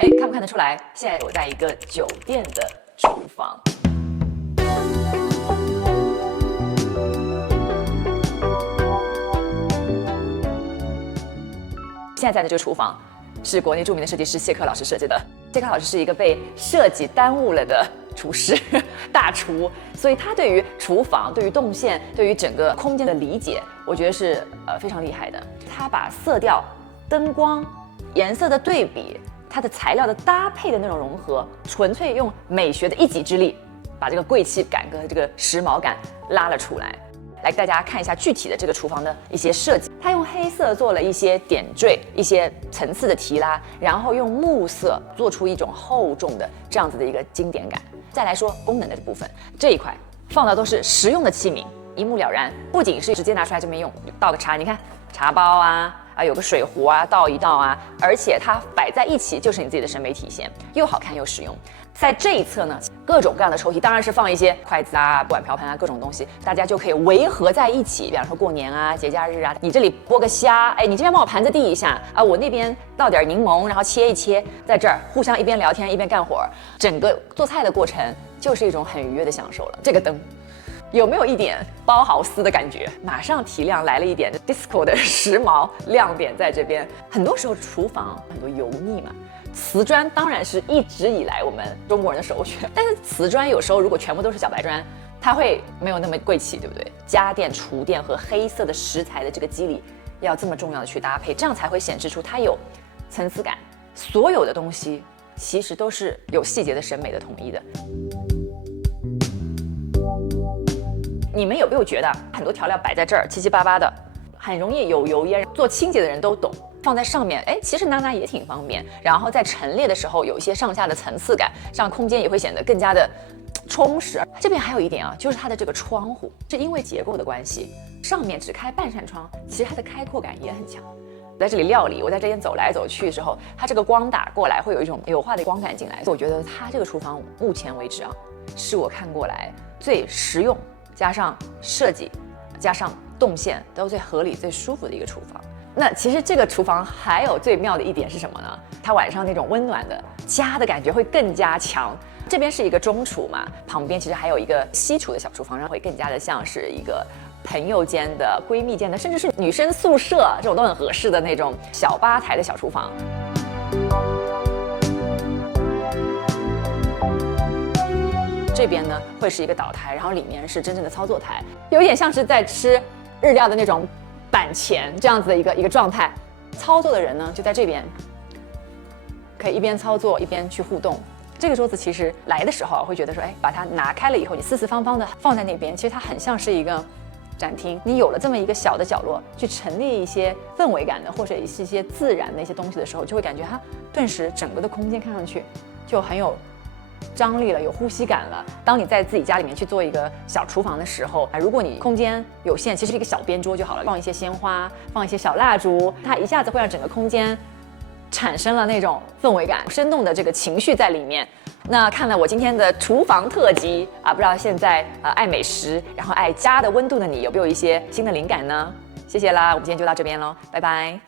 哎，看不看得出來？現在我在一個酒店的廚房。現在的這個廚房是國內著名的設計師謝克老師設計的。謝克老師是一個被設計耽誤了的廚師大廚，所以他對於廚房、對於動線、對於整個空間的理解，我覺得是非常厲害的。他把色調、燈光、顏色的對比，它的材料的搭配的那種融合，純粹用美學的一己之力，把这個貴氣感跟這個時髦感拉了出來。來給大家看一下具體的這個廚房的一些設計。它用黑色做了一些點綴，一些層次的提拉，然後用木色做出一種厚重的這樣子的一個經典感。再來說功能的這部分，這一塊放的都是實用的器皿，一目了然。不僅是直接拿出來這邊用，倒個茶，你看茶包啊。有個水壺啊，倒一倒啊，而且它擺在一起就是你自己的審美體現，又好看又實用。在這一側呢，各種各樣的抽屜，當然是放一些筷子啊、不碗瓢盆啊，各種東西，大家就可以圍合在一起。比方說過年啊、節假日啊，你這裡剝個蝦，哎，你這邊幫我盤子遞一下啊，我那邊倒點檸檬，然後切一切，在這兒互相一邊聊天一邊幹活，整個做菜的過程就是一種很愉悅的享受了。這個燈。有沒有一點包豪斯的感覺？馬上提亮來了一點 disco 的時髦亮點在這邊。很多時候廚房很多油膩嘛，瓷磚當然是一直以來我們中國人的首選，但是瓷磚有時候如果全部都是小白磚，它會沒有那麼貴氣，對不對？家電、廚電和黑色的石材的這個肌理要這麼重要的去搭配，這樣才會顯示出它有層次感。所有的東西其實都是有細節的審美的統一的。你們有沒有覺得很多調料擺在這兒七七八八的，很容易有油煙？做清潔的人都懂，放在上面，哎，其實拿也挺方便。然後在陳列的時候有一些上下的層次感，讓空間也會顯得更加的充實。這邊還有一點啊，就是它的這個窗戶，是因為結構的關係，上面只開半扇窗，其實它的開闊感也很強。在這裡料理，我在這邊走來走去的時候，它這個光打過來會有一種油畫的光感進來。我覺得它這個廚房目前為止啊，是我看過來最實用。加上設計，加上動線都最合理、最舒服的一個廚房。那其實這個廚房還有最妙的一點是什麼呢？它晚上那種溫暖的家的感覺會更加強。這邊是一個中廚嘛，旁邊其實還有一個西廚的小廚房，讓會更加的像是一個朋友間的、閨蜜間的，甚至是女生宿舍這種都很合適的那種小吧台的小廚房。這邊呢會是一個島台，然後裡面是真正的操作台，有一點像是在吃日料的那種板前這樣子的一個狀態。操作的人呢就在這邊，可以一邊操作一邊去互動。這個桌子其實來的時候會覺得說，哎，把它拿開了以後，你四四方方的放在那邊，其實它很像是一個展廳。你有了這麼一個小的角落去陳列一些氛圍感的或者是一些自然的一些東西的時候，就會感覺它頓時整個的空間看上去就很有張力了，有呼吸感了。當你在自己家裡面去做一個小廚房的時候，如果你空間有限，其實一個小邊桌就好了，放一些鮮花，放一些小蠟燭，它一下子會讓整個空間產生了那種氛圍感，生動的這個情緒在裡面。那看了我今天的廚房特輯啊，不知道現在愛美食，然後愛家的溫度的你，有沒有一些新的靈感呢？謝謝啦，我們今天就到這邊嘍，拜拜。